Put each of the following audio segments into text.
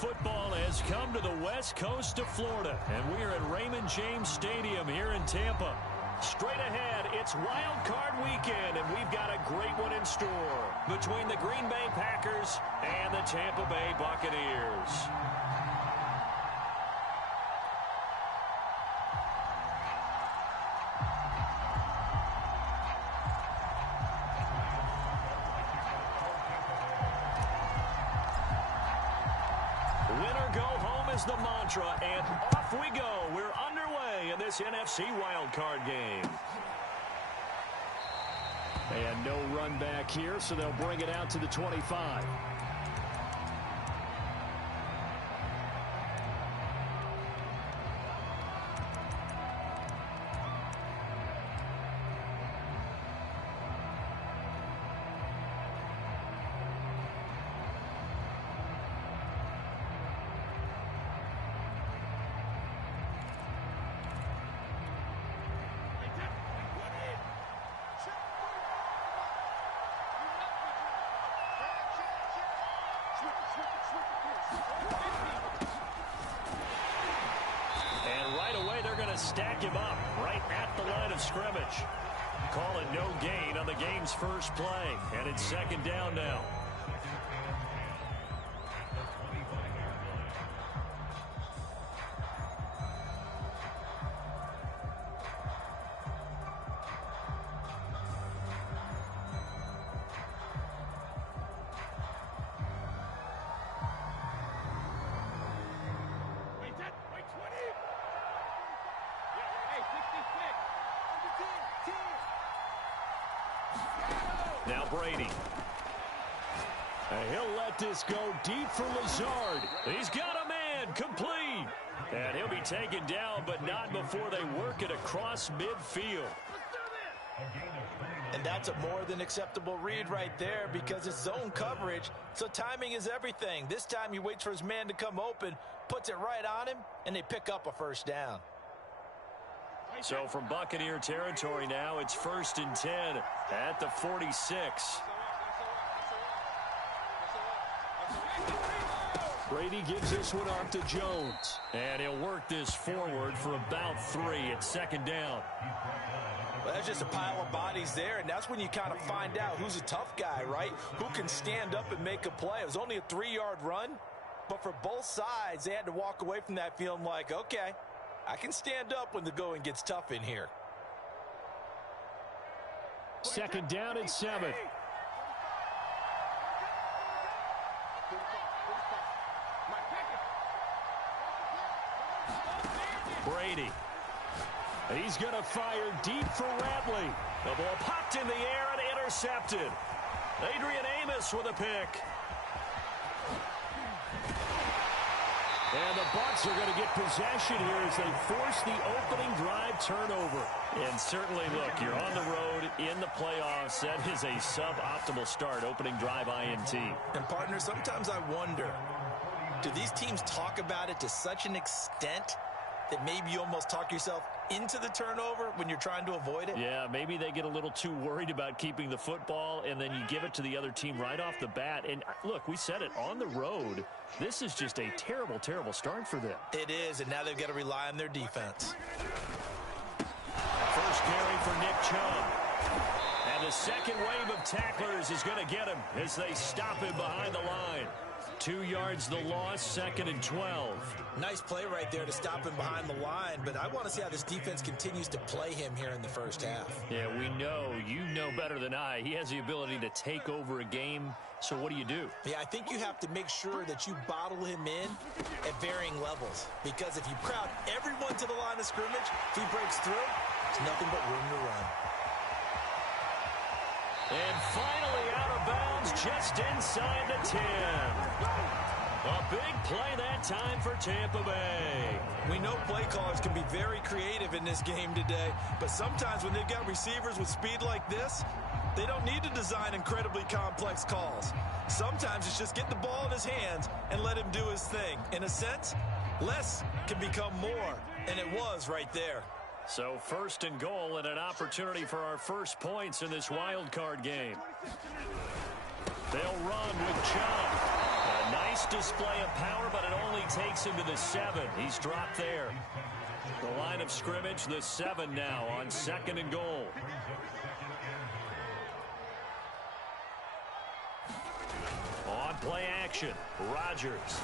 football has come to the west coast of Florida, and we are at Raymond James Stadium here in Tampa. Straight ahead, it's Wild Card Weekend, and we've got a great one in store between the Green Bay Packers and the Tampa Bay Buccaneers. Winner go home is the mantra, and off we go. We're underway in this NFC wildcard game. And no run back here, so they'll bring it out to the 25. Stack him up right at the line of scrimmage. Call it no gain on the game's first play, and it's second down now. Now Brady. And he'll let this go deep for Lazard. He's got a man, complete. And he'll be taken down, but not before they work it across midfield. And that's a more than acceptable read right there because it's zone coverage, so timing is everything. This time he waits for his man to come open, puts it right on him, and they pick up a first down. So from Buccaneer territory now, it's 1st and 10 at the 46. Brady gives this one off to Jones. And he'll work this forward for about 3 at second down. Well, there's just a pile of bodies there, and that's when you kind of find out who's a tough guy, right? Who can stand up and make a play. It was only a 3-yard run, but for both sides, they had to walk away from that feeling like, okay, I can stand up when the going gets tough in here. Second down and 7. Brady. He's going to fire deep for Ratley. The ball popped in the air and intercepted. Adrian Amos with a pick. And the Bucs are going to get possession here as they force the opening drive turnover. And certainly, look, you're on the road in the playoffs. That is a suboptimal start, opening drive INT. And, partner, sometimes I wonder, do these teams talk about it to such an extent that maybe you almost talk yourself into the turnover when you're trying to avoid it? Yeah, maybe they get a little too worried about keeping the football, and then you give it to the other team right off the bat. And, look, we said it, on the road, this is just a terrible, terrible start for them. It is, and now they've got to rely on their defense. First carry for Nick Chubb. And the second wave of tacklers is going to get him as they stop him behind the line. 2 yards the loss, 2nd and 12. Nice play right there to stop him behind the line, but I want to see how this defense continues to play him here in the first half. Yeah, we know. You know better than I. He has the ability to take over a game, so what do you do? Yeah, I think you have to make sure that you bottle him in at varying levels, because if you crowd everyone to the line of scrimmage, if he breaks through, there's nothing but room to run. And finally out of bounds just inside the 10. A big play that time for Tampa Bay. We know play callers can be very creative in this game today, but sometimes when they've got receivers with speed like this, they don't need to design incredibly complex calls. Sometimes it's just get the ball in his hands and let him do his thing. In a sense, less can become more, and it was right there. So 1st and goal and an opportunity for our first points in this wild card game. They'll run with Chubb. A nice display of power, but it takes him to the 7. He's dropped there. The line of scrimmage, the 7 now on 2nd and goal. On play action, Rodgers.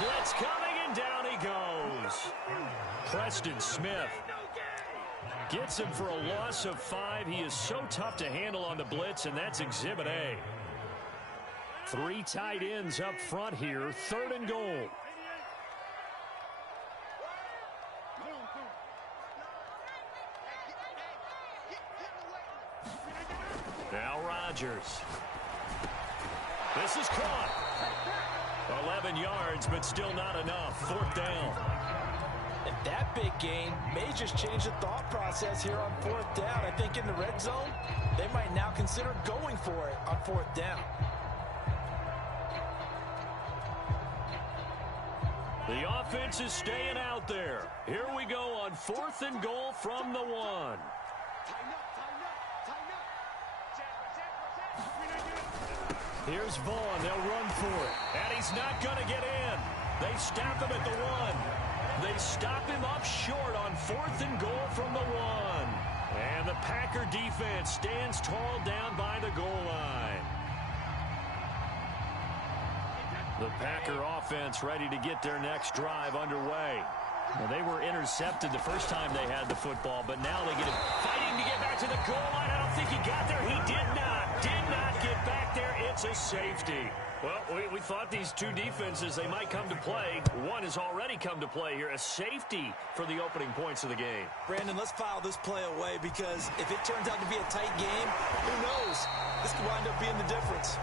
Blitz coming, and down he goes. Preston Smith gets him for a loss of 5. He is so tough to handle on the blitz, and that's Exhibit A. 3 tight ends up front here, 3rd and goal. Now Rodgers. This is caught. 11 yards, but still not enough. 4th down. And that big gain may just change the thought process here on 4th down. I think in the red zone, they might now consider going for it on 4th down. The offense is staying out there. Here we go on 4th and goal from the 1. Here's Vaughn. They'll run for it. And he's not going to get in. They stop him at the 1. They stop him up short on 4th and goal from the 1. And the Packer defense stands tall down by the goal line. The Packer offense ready to get their next drive underway. Well, they were intercepted the first time they had the football, but now they get him fighting to get back to the goal line. I don't think he got there. He did not get back there. It's a safety. Well, we thought these two defenses, they might come to play. One has already come to play here. A safety for the opening points of the game. Brandon, let's file this play away because if it turns out to be a tight game, who knows? This could wind up being the difference.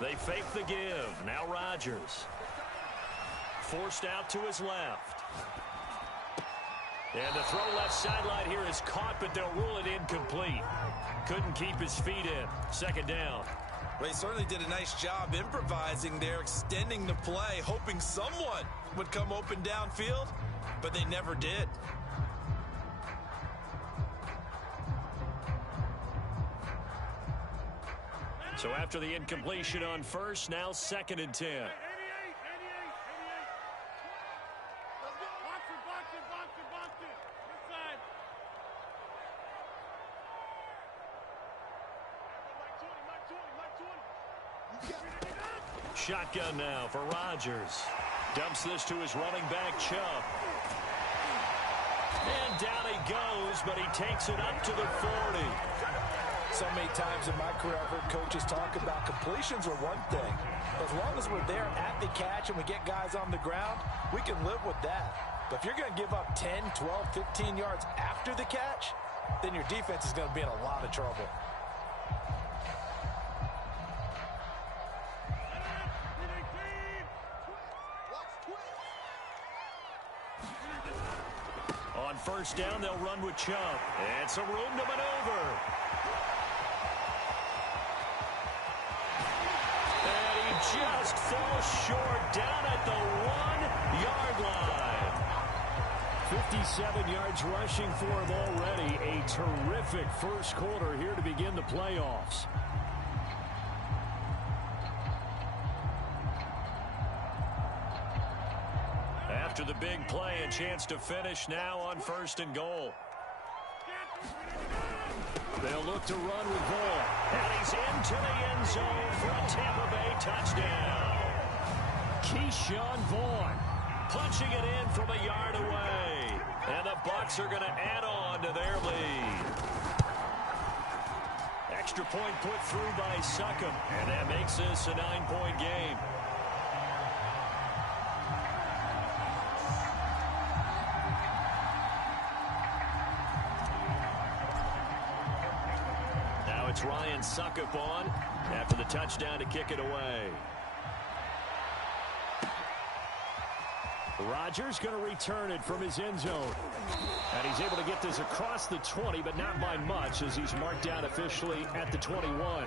They fake the give. Now Rodgers. Forced out to his left. And the throw left sideline here is caught, but they'll rule it incomplete. Couldn't keep his feet in. 2nd down. Well, he certainly did a nice job improvising there, extending the play, hoping someone would come open downfield, but they never did. So after the incompletion on 1st, now 2nd and 10. Shotgun now for Rodgers. Dumps this to his running back, Chubb. And down he goes, but he takes it up to the 40. So many times in my career, I've heard coaches talk about completions are one thing. As long as we're there at the catch and we get guys on the ground, we can live with that. But if you're going to give up 10, 12, 15 yards after the catch, then your defense is going to be in a lot of trouble. On 1st down, they'll run with Chubb. And some room to maneuver. Just falls short down at the 1-yard line. 57 yards rushing for him already. A terrific first quarter here to begin the playoffs. After the big play, a chance to finish now on 1st and goal. They'll look to run with Vaughn. And he's into the end zone for a Tampa Bay touchdown. Keyshawn Vaughn punching it in from a yard away. And the Bucs are going to add on to their lead. Extra point put through by Succop. And that makes this a 9-point game. It's Ryan Succop on after the touchdown to kick it away. Rodgers going to return it from his end zone. And he's able to get this across the 20, but not by much as he's marked down officially at the 21.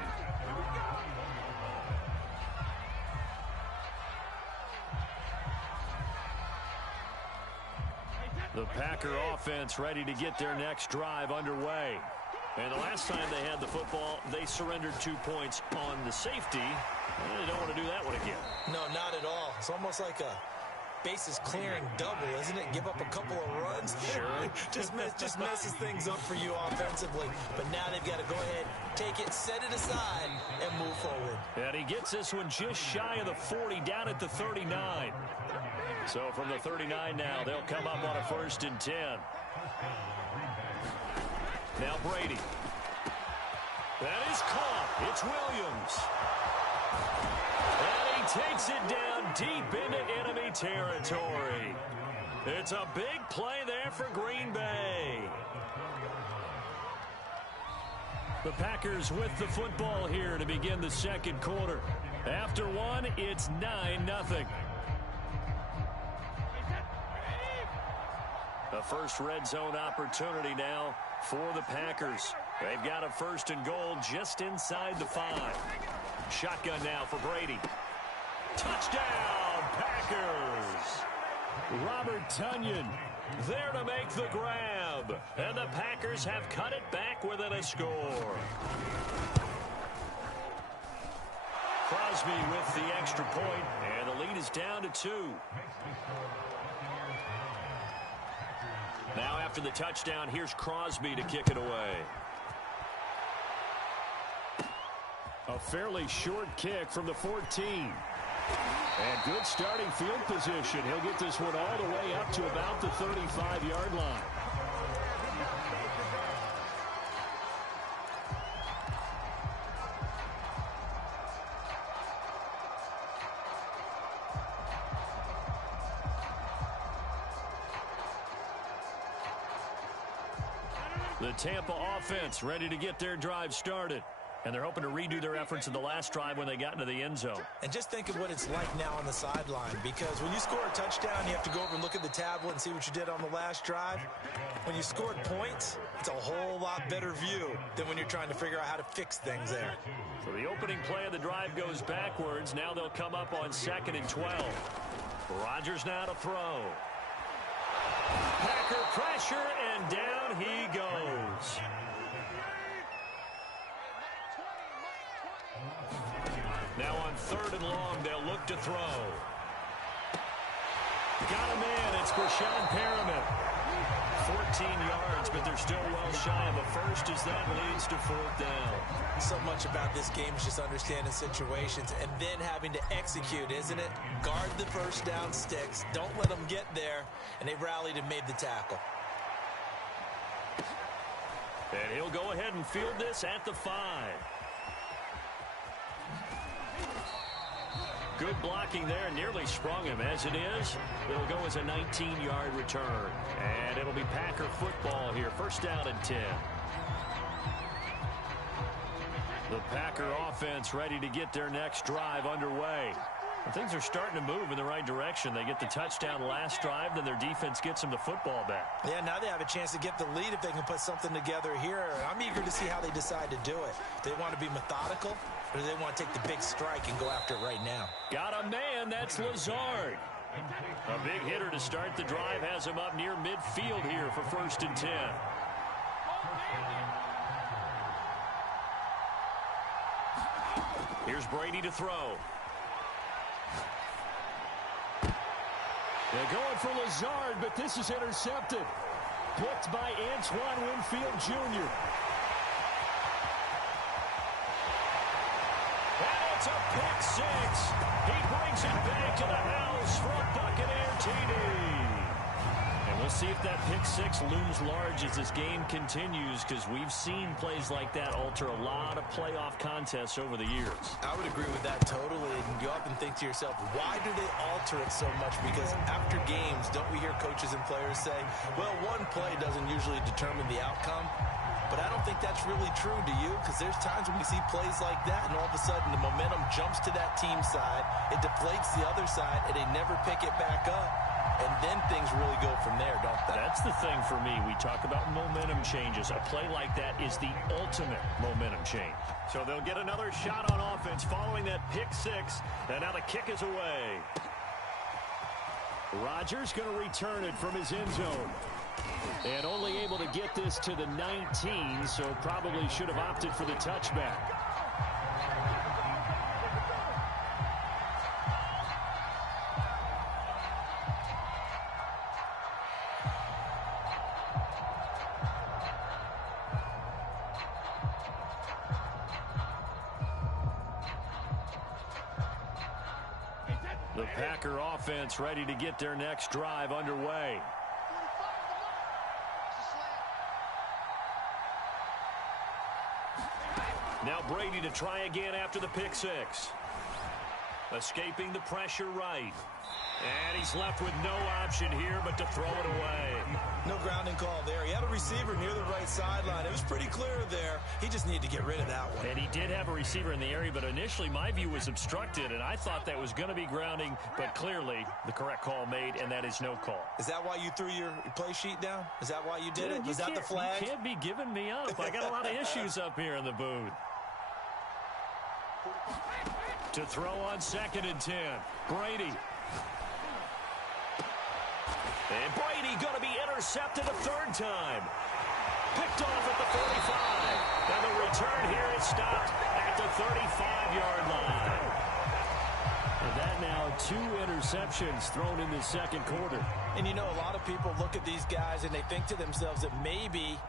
The Packer offense ready to get their next drive underway. And the last time they had the football, they surrendered 2 points on the safety. And they don't want to do that one again. No, not at all. It's almost like a bases clearing double, isn't it? Give up a couple of runs. Sure. just messes things up for you offensively. But now they've got to go ahead, take it, set it aside, and move forward. And he gets this one just shy of the 40, down at the 39. So from the 39 now, they'll come up on a 1st and 10. Now Brady. That is caught. It's Williams. And he takes it down deep into enemy territory. It's a big play there for Green Bay. The Packers with the football here to begin the second quarter. After one, it's 9-0. The first red zone opportunity now for the Packers. They've got a 1st and goal just inside the 5. Shotgun now for Brady. Touchdown, Packers! Robert Tonyan there to make the grab. And the Packers have cut it back within a score. Crosby with the extra point, and the lead is down to 2. Now after the touchdown, here's Crosby to kick it away. A fairly short kick from the 14. And good starting field position. He'll get this one all the way up to about the 35-yard line. The Tampa offense ready to get their drive started. And they're hoping to redo their efforts in the last drive when they got into the end zone. And just think of what it's like now on the sideline, because when you score a touchdown, you have to go over and look at the tablet and see what you did on the last drive. When you scored points, it's a whole lot better view than when you're trying to figure out how to fix things there. So the opening play of the drive goes backwards. Now they'll come up on 2nd and 12. Rodgers now to throw. Packer pressure, and down he goes. Now on 3rd and long, they'll look to throw. Got a man. It's Breshad Perriman. 14 yards, but they're still well shy of a first as that leads to 4th down. So much about this game is just understanding situations and then having to execute, isn't it? Guard the first down sticks. Don't let them get there. And they rallied and made the tackle. And he'll go ahead and field this at the 5. Good blocking there, nearly sprung him. As it is, it'll go as a 19-yard return. And it'll be Packer football here. 1st down and 10. The Packer offense ready to get their next drive underway. And things are starting to move in the right direction. They get the touchdown last drive, then their defense gets them the football back. Yeah, now they have a chance to get the lead if they can put something together here. I'm eager to see how they decide to do it. Do they want to be methodical, or do they want to take the big strike and go after it right now? Got a man. That's Lazard. A big hitter to start the drive. Has him up near midfield here for 1st and 10. Here's Brady to throw. They're going for Lazard, but this is intercepted. Picked by Antoine Winfield Jr. And it's a pick 6. He brings it back to the house for a Buccaneer TD. And we'll see if that pick 6 looms large as this game continues, because we've seen plays like that alter a lot of playoff contests over the years. I would agree with that totally. And you often think to yourself, why do they alter it so much? Because after games, don't we hear coaches and players say, well, one play doesn't usually determine the outcome. But I don't think that's really true, do you? Because there's times when we see plays like that, and all of a sudden the momentum jumps to that team side. It deflates the other side, and they never pick it back up. and then things really go from there, don't they? That's the thing for me. We talk about momentum changes. A play like that is the ultimate momentum change. So they'll get another shot on offense following that pick six, and now the kick is away. Rodgers going to return it from his end zone. And only able to get this to the 19, so probably should have opted for the touchback. The Packer offense ready to get their next drive underway. Now Brady to try again after the pick six. Escaping the pressure right. And he's left with no option here but to throw it away. No grounding call there. He had a receiver near the right sideline. It was pretty clear there. He just needed to get rid of that one. And he did have a receiver in the area, but initially my view was obstructed, and I thought that was going to be grounding, but clearly the correct call made, and that is no call. Is that why you threw your play sheet down? Is that why you did it? Was that the flag? You can't be giving me up. I got a lot of issues up here in the booth. To throw on 2nd and 10. Brady. And Brady going to be intercepted a third time. Picked off at the 45. And the return here is stopped at the 35-yard line. And that now 2 interceptions thrown in the second quarter. And you know, a lot of people look at these guys and they think to themselves that maybe,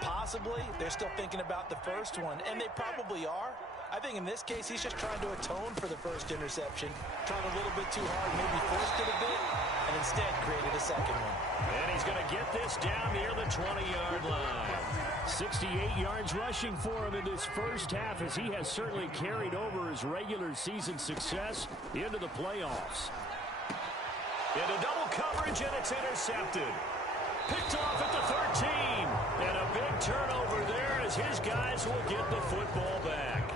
possibly, they're still thinking about the first one. And they probably are. I think in this case, he's just trying to atone for the first interception. Trying a little bit too hard, maybe forced it a bit, and instead created a second one. And he's going to get this down near the 20-yard line. 68 yards rushing for him in this first half, as he has certainly carried over his regular season success into the playoffs. Into double coverage, and it's intercepted. Picked off at the 13. And a big turnover there as his guys will get the football back.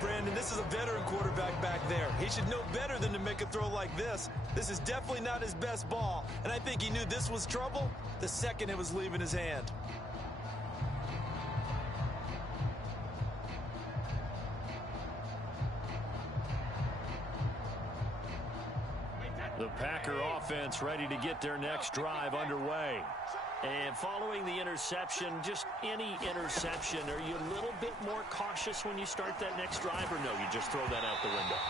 Brandon, this is a veteran quarterback back there. He should know better than to make a throw like this. This is definitely not his best ball, and I think he knew this was trouble the second it was leaving his hand. The Packer offense ready to get their next drive underway. And following the interception, just any interception, are you a little bit more cautious when you start that next drive, or no, you just throw that out the window?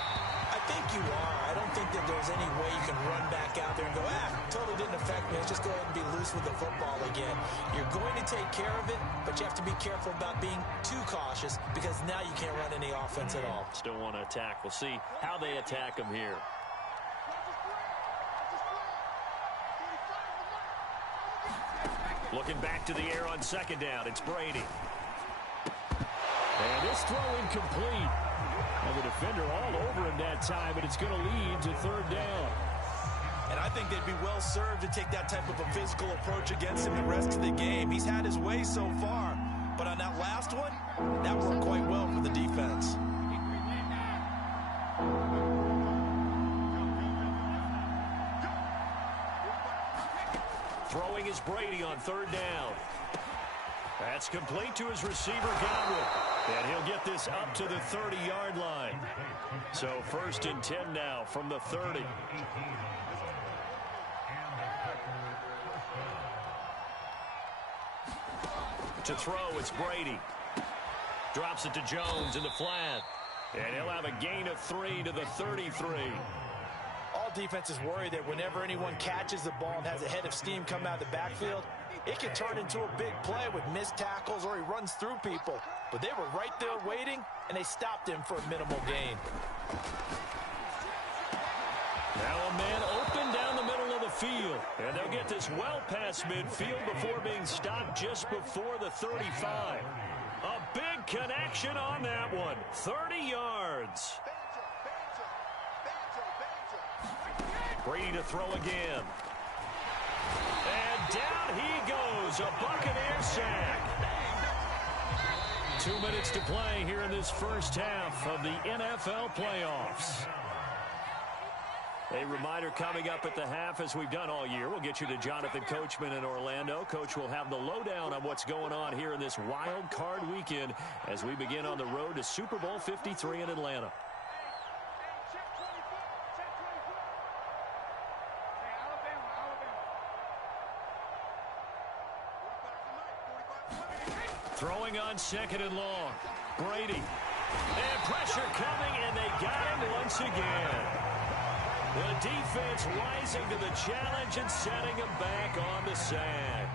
I think you are. I don't think that there's any way you can run back out there and go, totally didn't affect me. Let's just go ahead and be loose with the football again. You're going to take care of it, but you have to be careful about being too cautious because now you can't run any offense at all. Still want to attack. We'll see how they attack him here. Looking back to the air on 2nd down. It's Brady. And this throw incomplete. Well, the defender all over him that time, but it's going to lead to 3rd down. And I think they'd be well served to take that type of a physical approach against him the rest of the game. He's had his way so far, but on that last one, that worked quite well for the defense. Throwing is Brady on 3rd down. That's complete to his receiver, Godwin. And he'll get this up to the 30-yard line. So 1st and 10 now from the 30. To throw, it's Brady. Drops it to Jones in the flat. And he'll have a gain of 3 to the 33. All defenses worry that whenever anyone catches the ball and has a head of steam come out of the backfield, it can turn into a big play with missed tackles or he runs through people. But they were right there waiting, and they stopped him for a minimal gain. Now a man open down the middle of the field. And they'll get this well past midfield before being stopped just before the 35. A big connection on that one. 30 yards. Brady to throw again. And down he goes. A Buccaneer sack. 2 minutes to play here in this first half of the NFL playoffs. A reminder coming up at the half, as we've done all year. We'll get you to Jonathan Coachman in Orlando. Coach will have the lowdown on what's going on here in this wild card weekend as we begin on the road to Super Bowl 53 in Atlanta. Throwing on second and long. Brady. And pressure coming, and they got him once again. The defense rising to the challenge and setting him back on the sack.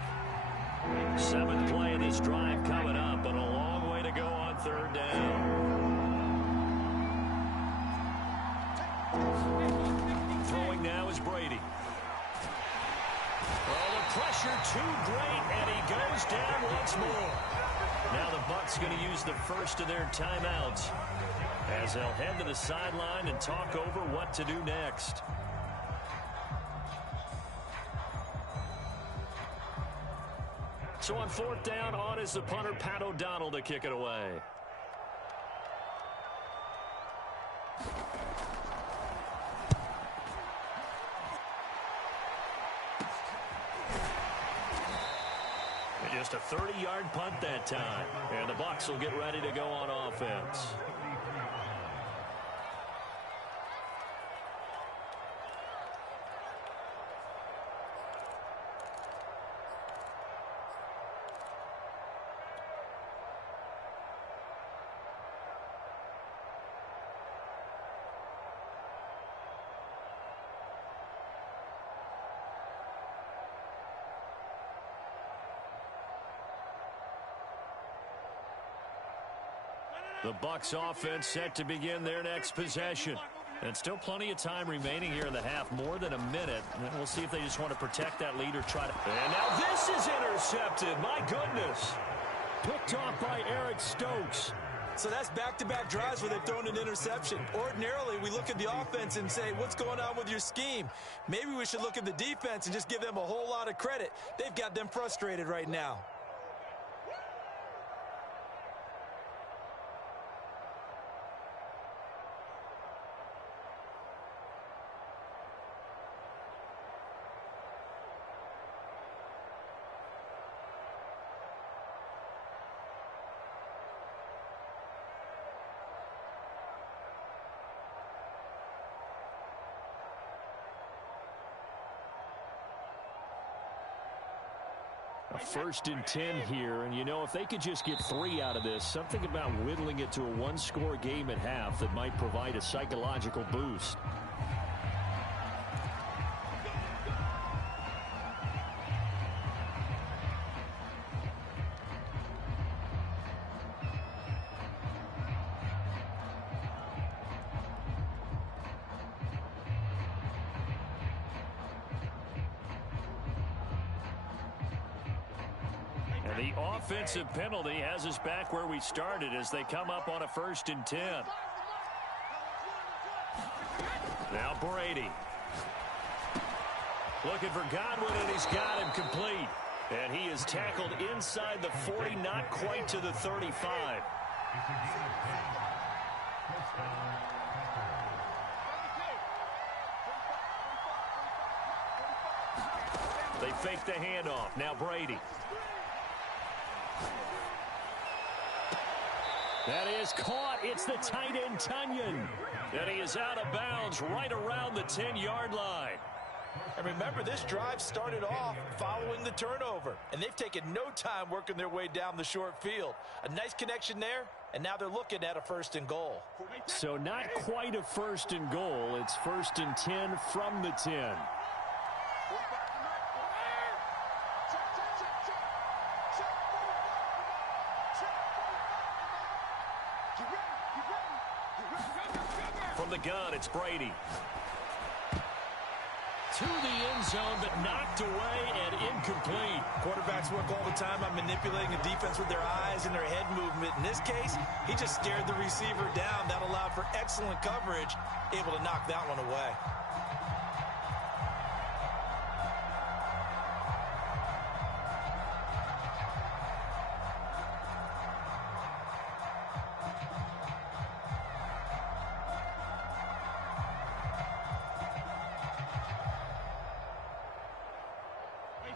7th play of this drive coming up, but a long way to go on 3rd down. Throwing now is Brady. Oh, the pressure too great, and he goes down once more. Now the Bucs going to use the first of their timeouts as they'll head to the sideline and talk over what to do next. So on 4th down, on is the punter, Pat O'Donnell, to kick it away. Just a 30-yard punt that time. And the Bucs will get ready to go on offense. The Bucs offense set to begin their next possession. And still plenty of time remaining here in the half, more than a minute. And we'll see if they just want to protect that lead or try to... And now this is intercepted. My goodness. Picked off by Eric Stokes. So that's back-to-back drives where they've thrown an interception. Ordinarily, we look at the offense and say, what's going on with your scheme? Maybe we should look at the defense and just give them a whole lot of credit. They've got them frustrated right now. A 1st and 10 here, and you know, if they could just get 3 out of this, something about whittling it to a 1-score game at half that might provide a psychological boost. The offensive penalty has us back where we started as they come up on a 1st and 10. Now Brady. Looking for Godwin, and he's got him complete. And he is tackled inside the 40, not quite to the 35. They fake the handoff. Now Brady. That is caught. It's the tight end, Tunyon. And he is out of bounds right around the 10-yard line. And remember, this drive started off following the turnover. And they've taken no time working their way down the short field. A nice connection there, and now they're looking at a 1st and goal. So not quite a 1st and goal. It's 1st and 10 from the 10. From the gun, it's Brady. To the end zone, but knocked away and incomplete. Quarterbacks work all the time on manipulating a defense with their eyes and their head movement. In this case, he just stared the receiver down. That allowed for excellent coverage, able to knock that one away.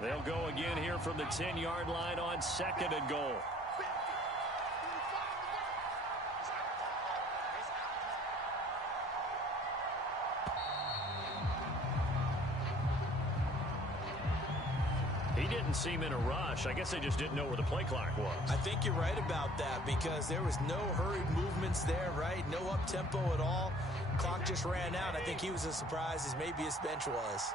They'll go again here from the 10-yard line on 2nd and goal. He didn't seem in a rush. I guess they just didn't know where the play clock was. I think you're right about that because there was no hurried movements there, right? No up-tempo at all. Clock just ran out. I think he was as surprised as maybe his bench was.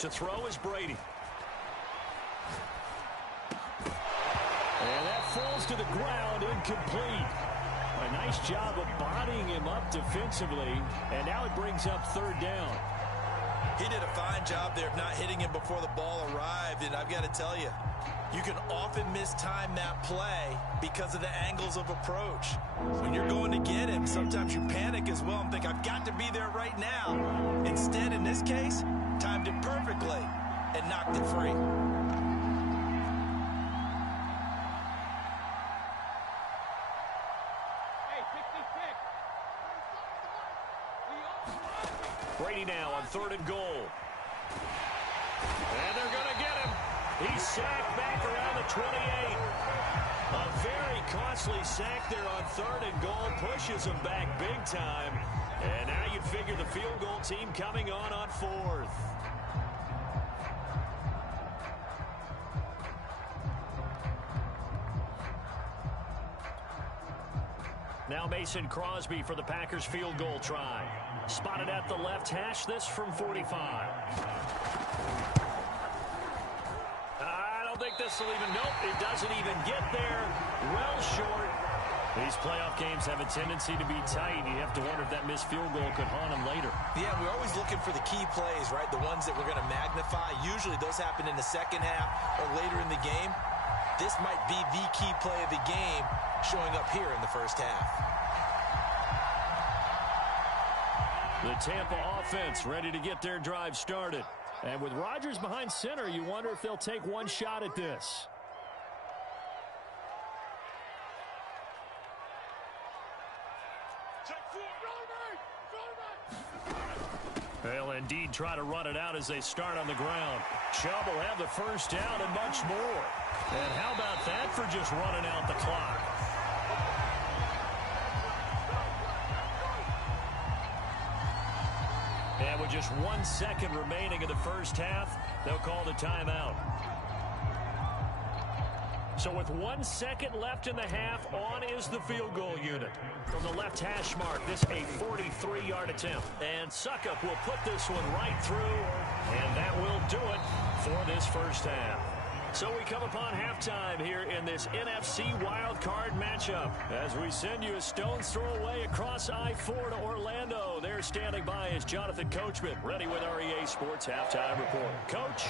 To throw is Brady. And that falls to the ground, incomplete. A nice job of bodying him up defensively, and now it brings up 3rd down. He did a fine job there of not hitting him before the ball arrived, and I've got to tell you, you can often mistime that play because of the angles of approach. When you're going to get him, sometimes you panic as well and think, I've got to be there right now. Instead, in this case, timed it perfectly and knocked it free. Brady now on 3rd and goal. And they're going to get him. He's sacked back around the 28. A very costly sack there on 3rd and goal. Pushes him back big time. And now you'd figure the field goal team coming on 4th. Now Mason Crosby for the Packers field goal try. Spotted at the left hash, this from 45. I don't think this will even, nope, it doesn't even get there. Well short. These playoff games have a tendency to be tight. You have to wonder if that missed field goal could haunt them later. Yeah, we're always looking for the key plays, right? The ones that we're going to magnify. Usually those happen in the second half or later in the game. This might be the key play of the game showing up here in the first half. The Tampa offense ready to get their drive started. And with Rodgers behind center, you wonder if they'll take one shot at this. They'll indeed try to run it out as they start on the ground. Chubb will have the first down and much more. And how about that for just running out the clock? And with just 1 second remaining in the first half, they'll call the timeout. So with 1 second left in the half, on is the field goal unit. From the left hash mark, this a 43-yard attempt. And Succop will put this one right through, and that will do it for this first half. So we come upon halftime here in this NFC wildcard matchup. As we send you a stone's throw away across I-4 to Orlando. There standing by is Jonathan Coachman, ready with our EA Sports Halftime Report. Coach,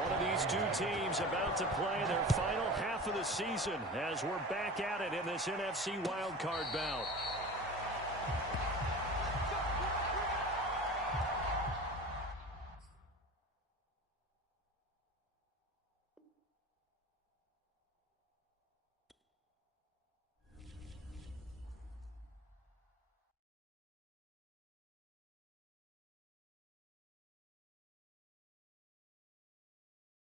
one of these two teams about to play their final half of the season as we're back at it in this NFC wildcard bout.